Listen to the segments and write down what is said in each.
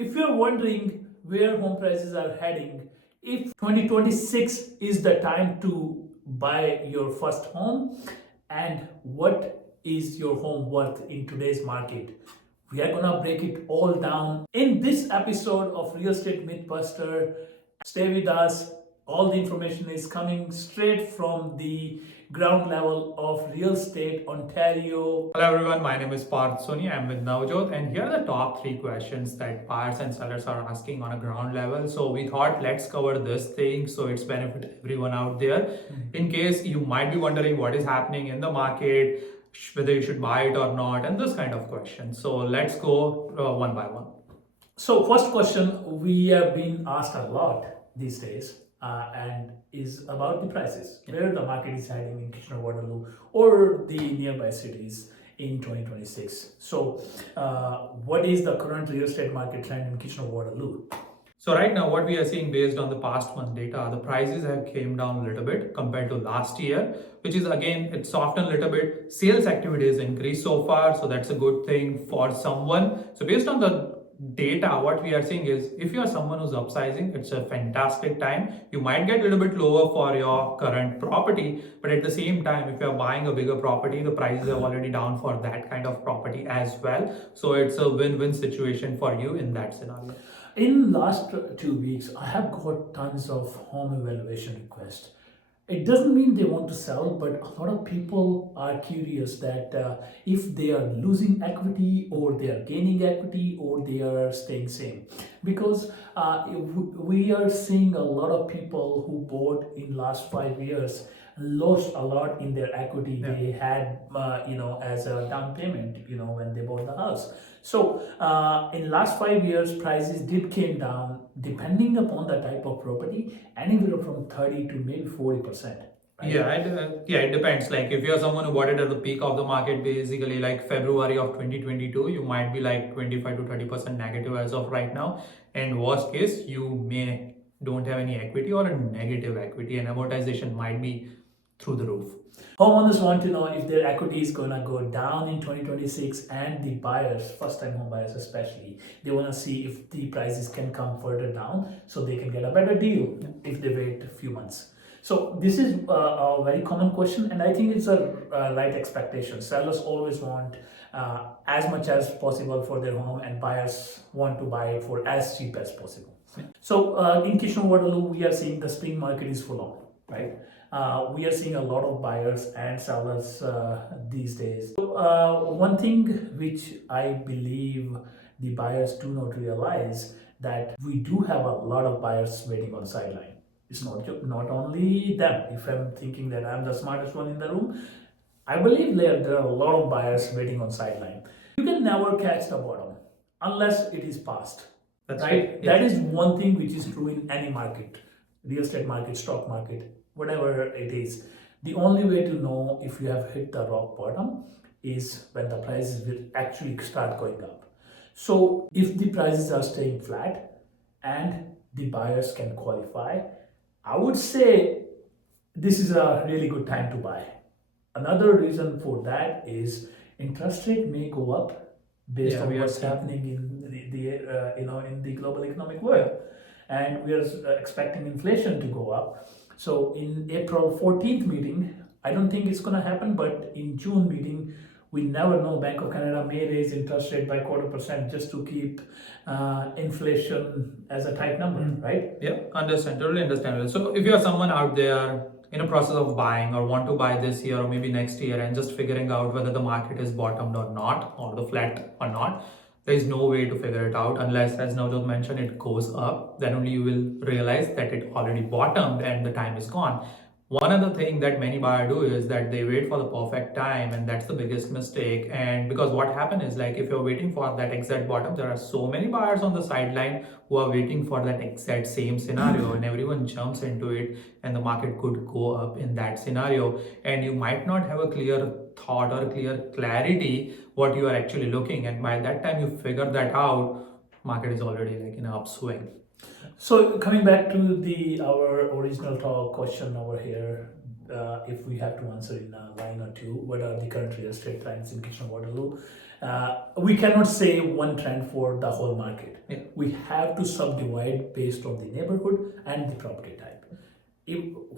If you're wondering where home prices are heading, if 2026 is the time to buy your first home, and what is your home worth in today's market, we are gonna break it all down in this episode of Real Estate Mythbuster. Stay with us. All the information is coming straight from the ground level of Real Estate Ontario. Hello everyone, my name is Parth Soni. I'm with Navjot, and here are the top 3 questions that buyers and sellers are asking on a ground level. So we thought let's cover this thing so it's benefit everyone out there. In case you might be wondering what is happening in the market, whether you should buy it or not, and this kind of questions. So let's go one by one. So, first question we have been asked a lot these days, and is about the prices, where the market is heading in Kitchener-Waterloo or the nearby cities in 2026. So, what is the current real estate market trend in Kitchener-Waterloo? So right now what we are seeing based on the past month data, the prices have came down a little bit compared to last year, which is again, it's softened a little bit. Sales activity has increased so far, so that's a good thing for someone. So based on the data, what we are seeing is if you are someone who's upsizing, it's a fantastic time. You might get a little bit lower for your current property, but at the same time, if you're buying a bigger property, the prices are already down for that kind of property as well. So it's a win-win situation for you in that scenario. In last 2 weeks, I have got tons of home evaluation requests. It doesn't mean they want to sell, but a lot of people are curious that if they are losing equity or they are gaining equity or they are staying same. Because we are seeing a lot of people who bought in last 5 years lost a lot in their equity they had as a down payment when they bought the house. So in last 5 years prices did came down depending upon the type of property anywhere from 30 to maybe 40%. Right? It depends. Like if you're someone who bought it at the peak of the market, basically like February of 2022, you might be like 25 to 30% negative as of right now. And worst case, you may don't have any equity or a negative equity, and amortization might be through the roof. Homeowners want to know if their equity is going to go down in 2026, and the buyers, first time home buyers especially, they want to see if the prices can come further down so they can get a better deal if they wait a few months. So this is a very common question, and I think it's a right expectation. Sellers always want as much as possible for their home, and buyers want to buy it for as cheap as possible. So in Kitchener-Waterloo, we are seeing the spring market is full on, right? We are seeing a lot of buyers and sellers these days. So, one thing which I believe the buyers do not realize that we do have a lot of buyers waiting on sideline. It's not only them. If I'm thinking that I'm the smartest one in the room, I believe there are a lot of buyers waiting on sideline. You can never catch the bottom unless it is past. That's right? Yes. That is one thing which is true in any market, real estate market, stock market, whatever it is. The only way to know if you have hit the rock bottom is when the prices will actually start going up. So if the prices are staying flat and the buyers can qualify, I would say this is a really good time to buy. Another reason for that is interest rate may go up based on what's happening in the global economic world, and we are expecting inflation to go up. So in April 14th meeting, I don't think it's going to happen, but in June meeting, we never know. Bank of Canada may raise interest rate by 0.25% just to keep inflation as a tight number, right? Yeah, totally understandable. So if you're someone out there in a process of buying or want to buy this year or maybe next year and just figuring out whether the market is bottomed or not, or the flat or not, there is no way to figure it out unless, as Navjot mentioned, it goes up. Then only you will realize that it already bottomed and the time is gone. One other thing that many buyers do is that they wait for the perfect time, and that's the biggest mistake. And because what happens is, like, if you're waiting for that exact bottom, there are so many buyers on the sideline who are waiting for that exact same scenario, and everyone jumps into it, and the market could go up in that scenario. And you might not have a clear thought or clear clarity what you are actually looking, and by that time you figure that out, market is already like in an upswing. So coming back to our original talk question over here, if we have to answer in a line or two, what are the current real estate trends in Kitchener-Waterloo? We cannot say one trend for the whole market. Yeah. We have to subdivide based on the neighborhood and the property type.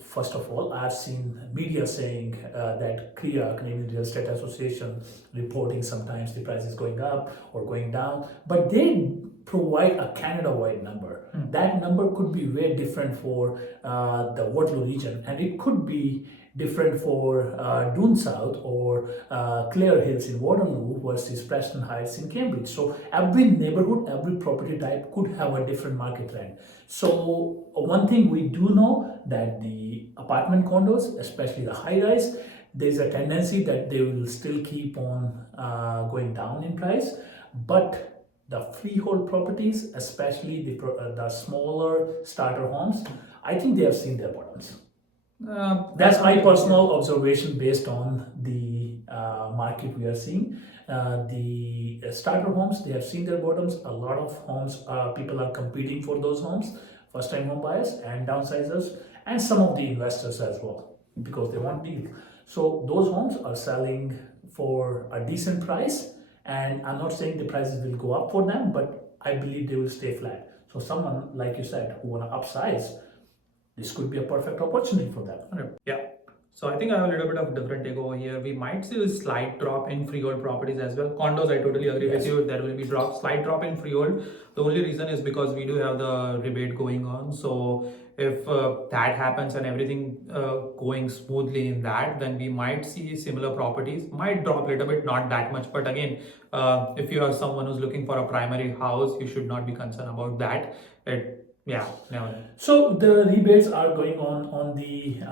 First of all, I've seen media saying that CREA, Canadian Real Estate Association, reporting sometimes the price is going up or going down, but they provide a Canada-wide number. That number could be very different for the Waterloo region, and it could be different for Doon South or Clare Hills in Waterloo versus Preston Heights in Cambridge. So every neighborhood, every property type could have a different market trend. So one thing we do know that the apartment condos, especially the high-rise, there's a tendency that they will still keep on going down in price, but the freehold properties, especially the smaller starter homes, I think they have seen their bottoms. That's my personal observation based on the market we are seeing. The starter homes, they have seen their bottoms. A lot of homes, people are competing for those homes, first-time home buyers and downsizers, and some of the investors as well, because they want deal. So those homes are selling for a decent price, and I'm not saying the prices will go up for them, but I believe they will stay flat. So someone, like you said, who want to upsize, this could be a perfect opportunity for them. Yeah. So I think I have a little bit of different take over here. We might see a slight drop in freehold properties as well. Condos, I totally agree with you. There will be slight drop in freehold. The only reason is because we do have the rebate going on. So if that happens and everything going smoothly in that, then we might see similar properties. Might drop a little bit, not that much. But again, if you are someone who's looking for a primary house, you should not be concerned about that. Yeah, never. So the rebates are going on the,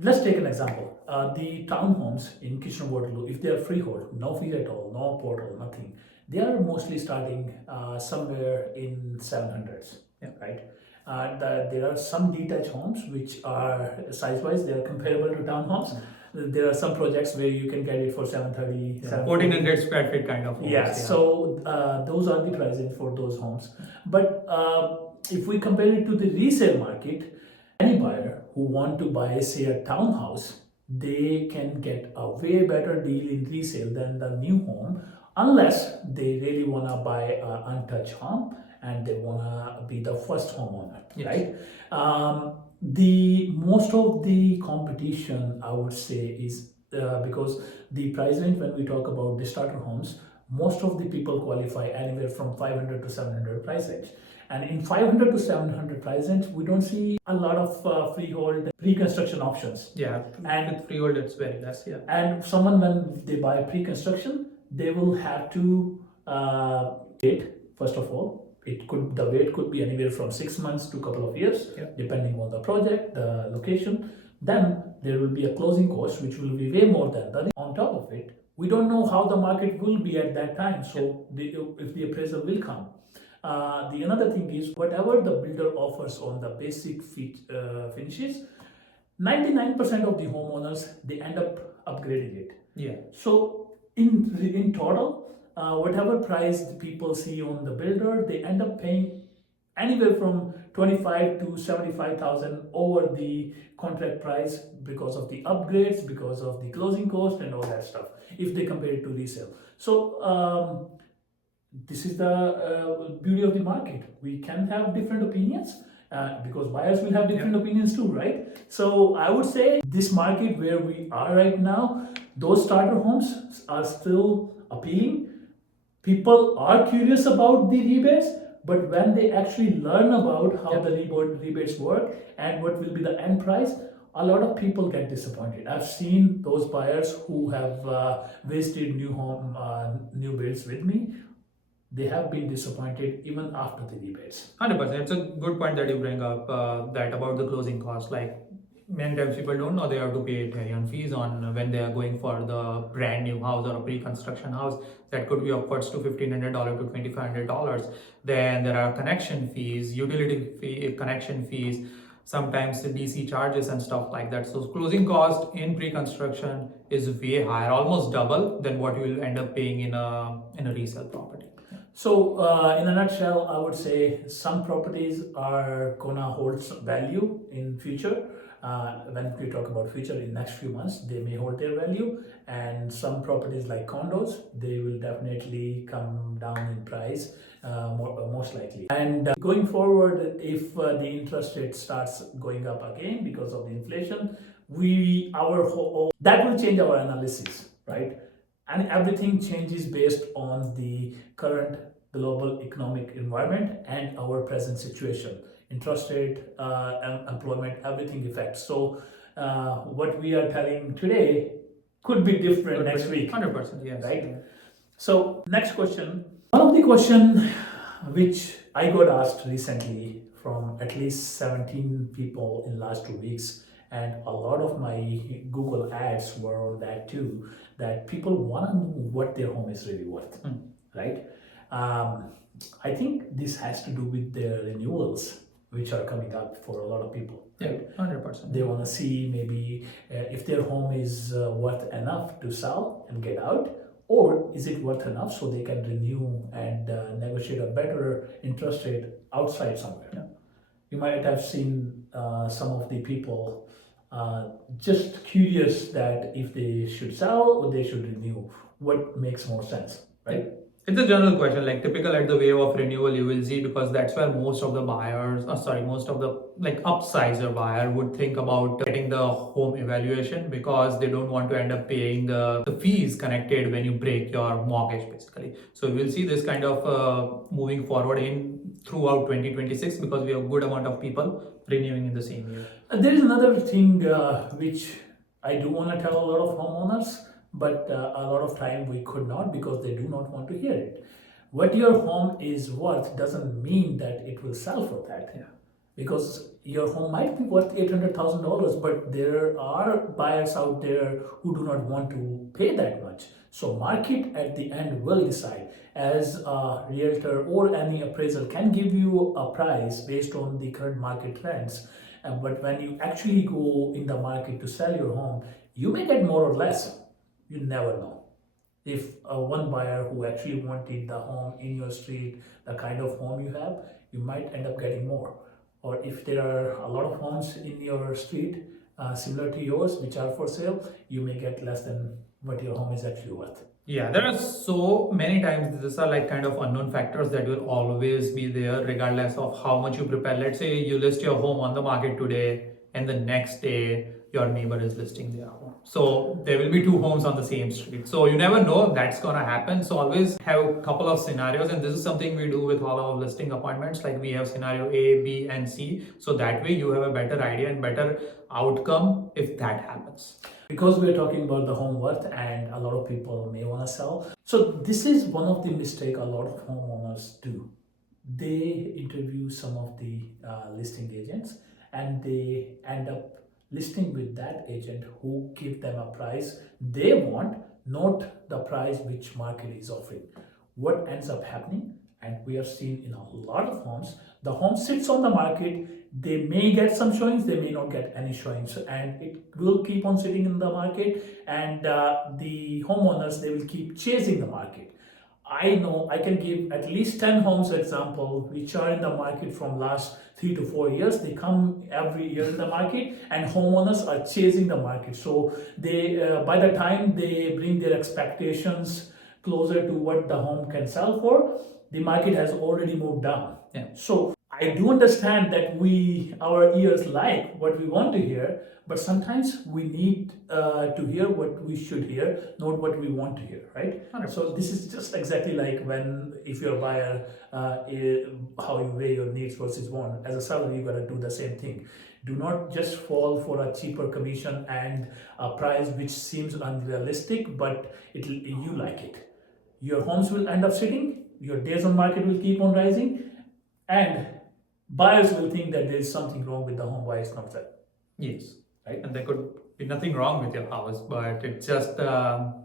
let's take an example. The townhomes in Kitchener-Waterloo, if they are freehold, no fees at all, no portal, nothing, they are mostly starting somewhere in 700s, right? There are some detached homes which are size-wise, they are comparable to townhomes. There are some projects where you can get it for 730, 1400 square feet kind of homes. Yeah, so those are the prices for those homes. But if we compare it to the resale market, any buyer who want to buy, say, a townhouse, they can get a way better deal in resale than the new home, unless they really want to buy an untouched home and they want to be the first homeowner, right? The most of the competition, I would say, is because the price range, when we talk about the starter homes, most of the people qualify anywhere from 500 to 700 price range. And in 500 to 700 price range, we don't see a lot of freehold pre-construction options. Yeah, and with freehold, it's very less. Yeah. And someone, when they buy pre-construction, they will have to wait. First of all, the wait could be anywhere from 6 months to a couple of years, depending on the project, the location. Then there will be a closing cost, which will be way more than that. On top of it, we don't know how the market will be at that time. So if the appraisal will come. The another thing is, whatever the builder offers on the basic finishes, 99% of the homeowners, they end up upgrading it. Yeah. So in total, whatever price the people see on the builder, they end up paying anywhere from 25 to 75,000 over the contract price because of the upgrades, because of the closing cost and all that stuff, if they compare it to resale. So this is the beauty of the market. We can have different opinions because buyers will have different opinions too, right? So I would say this market where we are right now, those starter homes are still appealing. People are curious about the rebates, but when they actually learn about how the rebates work and what will be the end price, a lot of people get disappointed. I've seen those buyers who have wasted new builds with me. They have been disappointed even after the rebates. 100%. It's a good point that you bring up, that about the closing cost. Like, many times people don't know they have to pay carry-on fees on when they are going for the brand new house or a pre-construction house. That could be upwards to $1,500 to $2,500. Then there are connection fees, utility fee, connection fees, sometimes the DC charges and stuff like that. So closing cost in pre-construction is way higher, almost double than what you will end up paying in a resale property. So, in a nutshell, I would say some properties are gonna hold some value in future. When we talk about future, in next few months, they may hold their value, and some properties like condos, they will definitely come down in price, most likely. And going forward, if the interest rate starts going up again because of the inflation, that will change our analysis, right? And everything changes based on the current global economic environment and our present situation. Interest rate, employment, everything affects. So what we are telling today could be different next week. 100%, yes. Right? Yeah. So next question. One of the question which I got asked recently from at least 17 people in last 2 weeks, and a lot of my Google ads were on that too, that people want to know what their home is really worth, right? I think this has to do with the renewals which are coming up for a lot of people. Right? 100%. They want to see maybe if their home is worth enough to sell and get out, or is it worth enough so they can renew and negotiate a better interest rate outside somewhere. Yeah. You might have seen some of the people just curious that if they should sell or they should renew, what makes more sense, right? It's a general question, like typical at the wave of renewal, you will see, because that's where most of the buyers, most of the like upsizer buyer would think about getting the home evaluation, because they don't want to end up paying the fees connected when you break your mortgage, basically. So we'll see this kind of moving forward in throughout 2026, because we have a good amount of people renewing in the same year. There is another thing which I do want to tell a lot of homeowners, but a lot of time we could not because they do not want to hear it. What your home is worth doesn't mean that it will sell for that. Yeah. Because your home might be worth $800,000, but there are buyers out there who do not want to pay that much. So market at the end will decide. As a realtor or any appraisal can give you a price based on the current market trends, but when you actually go in the market to sell your home, you may get more or less. You never know. If one buyer who actually wanted the home in your street, the kind of home you have, you might end up getting more. Or if there are a lot of homes in your street similar to yours which are for sale, you may get less than what your home is actually worth. Yeah, there are so many times these are like kind of unknown factors that will always be there regardless of how much you prepare. Let's say you list your home on the market today and the next day your neighbor is listing their home. So there will be two homes on the same street. So you never know that's gonna happen. So always have a couple of scenarios, and this is something we do with all our listing appointments. Like we have scenario A, B, and C. So that way you have a better idea and better outcome if that happens. Because we're talking about the home worth and a lot of people may want to sell. So this is one of the mistake a lot of homeowners do. They interview some of the listing agents and they end up listing with that agent who give them a price they want, not the price which market is offering. What ends up happening, and we have seen in a lot of homes, the home sits on the market, they may get some showings, they may not get any showings, and it will keep on sitting in the market, and the homeowners, they will keep chasing the market. I know I can give at least 10 homes example which are in the market from last 3 to 4 years. They come every year in the market and homeowners are chasing the market. So they by the time they bring their expectations closer to what the home can sell for, the market has already moved down. Yeah. So I do understand that our ears like what we want to hear, but sometimes we need to hear what we should hear, not what we want to hear, right? 100%. So this is just exactly like if you're a buyer, how you weigh your needs versus want. As a seller, you gotta do the same thing. Do not just fall for a cheaper commission and a price which seems unrealistic, but you like it. Your homes will end up sitting, your days on market will keep on rising, and buyers will think that there is something wrong with the home, why it's not selling. Yes. Right? And there could be nothing wrong with your house, but it's just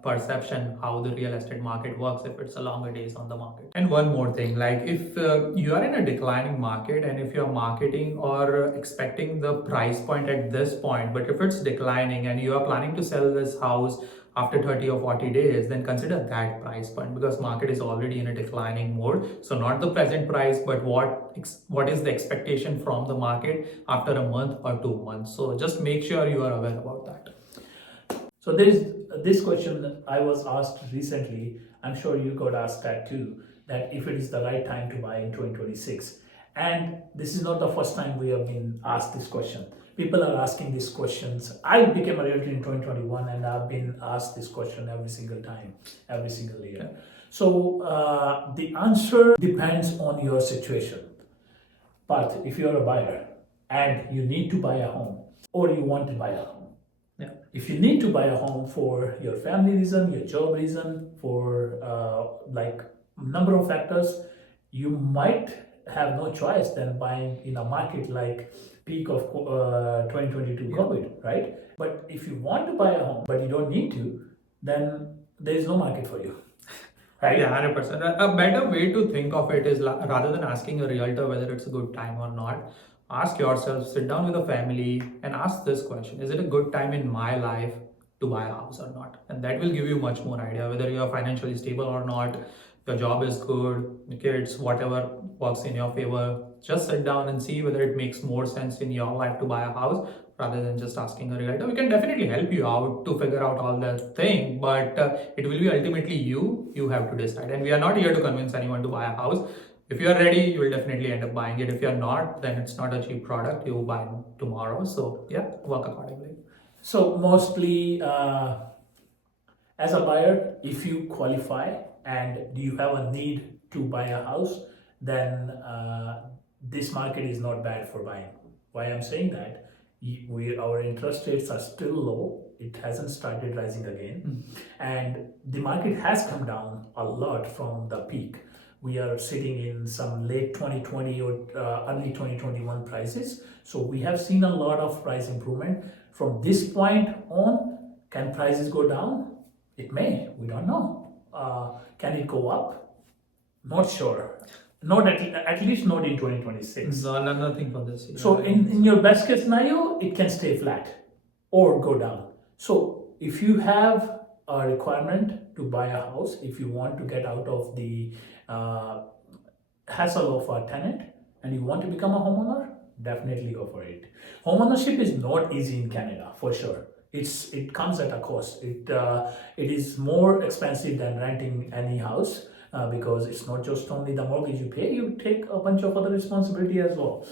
perception how the real estate market works if it's a longer days on the market. And one more thing, like if you are in a declining market and if you're marketing or expecting the price point at this point, but if it's declining and you are planning to sell this house after 30 or 40 days, then consider that price point, because market is already in a declining mode. So not the present price, but what is the expectation from the market after a month or 2 months. So just make sure you are aware about that. So there is this question that I was asked recently. I'm sure you got asked that too. That if it is the right time to buy in 2026, and this is not the first time we have been asked this question. People are asking these questions. I became a realtor in 2021, and I've been asked this question every single time, every single year. So the answer depends on your situation. But if you're a buyer and you need to buy a home, or you want to buy a home, if you need to buy a home for your family reason, your job reason, for like number of factors, you might have no choice than buying in a market like peak of 2022 COVID, right? But if you want to buy a home but you don't need to, then there is no market for you. Right? Yeah, 100%. A better way to think of it is rather than asking a realtor whether it's a good time or not, ask yourself, sit down with a family and ask this question: is it a good time in my life to buy a house or not? And that will give you much more idea whether you are financially stable or not, your job is good, the kids, whatever works in your favor. Just sit down and see whether it makes more sense in your life to buy a house rather than just asking a realtor. We can definitely help you out to figure out all that thing, but it will be ultimately you have to decide. And we are not here to convince anyone to buy a house. If you are ready, you will definitely end up buying it. If you're not, then it's not a cheap product. You will buy it tomorrow. So yeah, work accordingly. So mostly, as a buyer, if you qualify and you have a need to buy a house, then this market is not bad for buying. Why I'm saying that? Our interest rates are still low. It hasn't started rising again, and the market has come down a lot from the peak. We are sitting in some late 2020 or early 2021 prices. So we have seen a lot of price improvement. From this point on, can prices go down? It may. We don't know. Can it go up? Not sure. Not at least not in 2026. No, nothing for this year. So in your best case scenario, it can stay flat or go down. So if you have a requirement to buy a house, if you want to get out of the hassle of a tenant and you want to become a homeowner, definitely go for it. Homeownership is not easy in Canada, for sure. It comes at a cost. It is more expensive than renting any house. Because it's not just only the mortgage you pay, you take a bunch of other responsibility as well.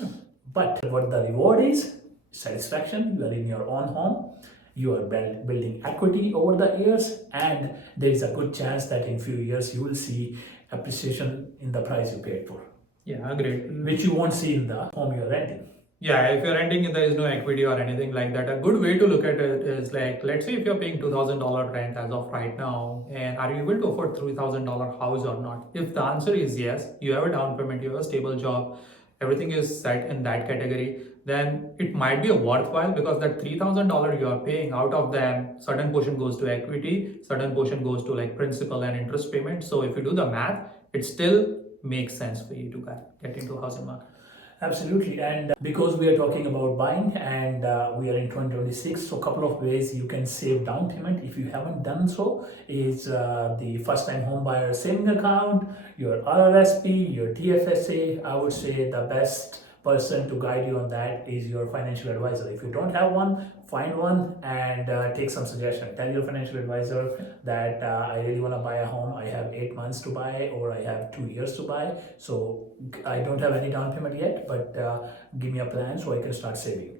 But what the reward is, satisfaction. You are in your own home, you are building equity over the years, and there is a good chance that in few years you will see appreciation in the price you paid for. Yeah, great. Which you won't see in the home you're renting. Yeah, if you're renting, there is no equity or anything like that. A good way to look at it is like, let's say if you're paying $2,000 rent as of right now, and are you able to afford $3,000 house or not? If the answer is yes, you have a down payment, you have a stable job, everything is set in that category, then it might be a worthwhile, because that $3,000 you are paying, out of them, certain portion goes to equity, certain portion goes to like principal and interest payment. So if you do the math, it still makes sense for you to get into housing market. Absolutely, and because we are talking about buying and we are in 2026, so a couple of ways you can save down payment if you haven't done so is the first time home buyer saving account, your RRSP, your TFSA. I would say the best person to guide you on that is your financial advisor. If you don't have one, find one and take some suggestion. Tell your financial advisor that I really want to buy a home. I have 8 months to buy, or I have 2 years to buy. So I don't have any down payment yet, but give me a plan so I can start saving.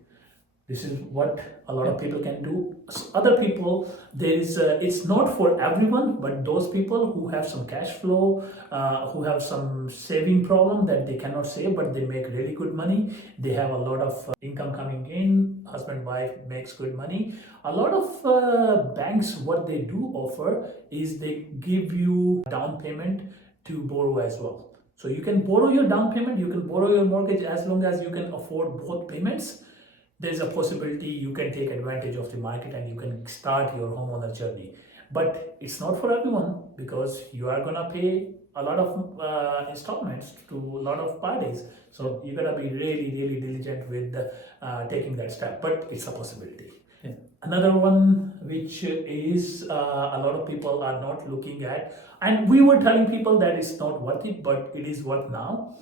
This is what a lot of people can do. Other people, there is it's not for everyone, but those people who have some cash flow, who have some saving problem that they cannot save, but they make really good money. They have a lot of income coming in. Husband, wife makes good money. A lot of banks, what they do offer is they give you down payment to borrow as well. So you can borrow your down payment, you can borrow your mortgage as long as you can afford both payments. There's a possibility you can take advantage of the market and you can start your homeowner journey. But it's not for everyone, because you are gonna pay a lot of installments to a lot of parties. So you gotta be really, really diligent with taking that step. But it's a possibility. Yeah. Another one which is a lot of people are not looking at, and we were telling people that it's not worth it, but it is worth now.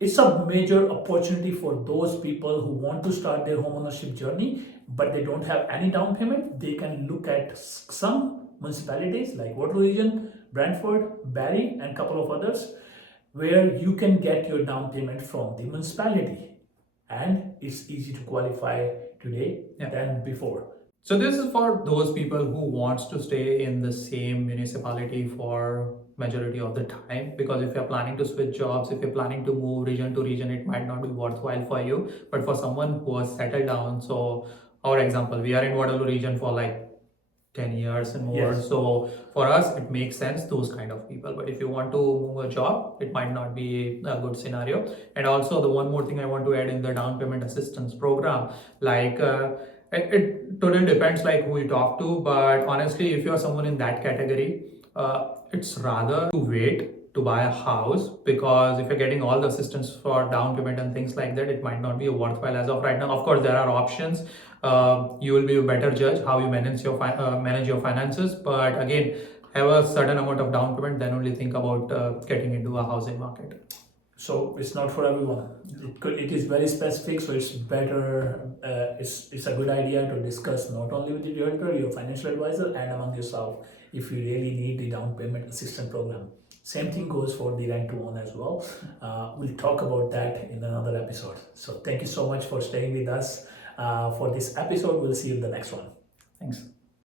It's a major opportunity for those people who want to start their homeownership journey, but they don't have any down payment. They can look at some municipalities like Waterloo Region, Brantford, Barrie, and a couple of others, where you can get your down payment from the municipality, and it's easy to qualify today than before. So this is for those people who wants to stay in the same municipality for majority of the time, because if you're planning to switch jobs, if you're planning to move region to region, it might not be worthwhile for you. But for someone who has settled down, so our example, we are in Waterloo region for like 10 years and more. Yes. So for us, it makes sense, those kind of people. But if you want to move a job, it might not be a good scenario. And also the one more thing I want to add in the down payment assistance program, like it totally depends like who you talk to. But honestly, if you're someone in that category, it's rather to wait to buy a house, because if you're getting all the assistance for down payment and things like that, it might not be worthwhile as of right now. Of course, there are options. You will be a better judge how you manage your finances. But again, have a certain amount of down payment, then only think about getting into a housing market. So it's not for everyone. It is very specific, so it's better. It's a good idea to discuss not only with the realtor, your financial advisor, and among yourself if you really need the down payment assistance program. Same thing goes for the rent to own as well. We'll talk about that in another episode. So thank you so much for staying with us for this episode. We'll see you in the next one. Thanks.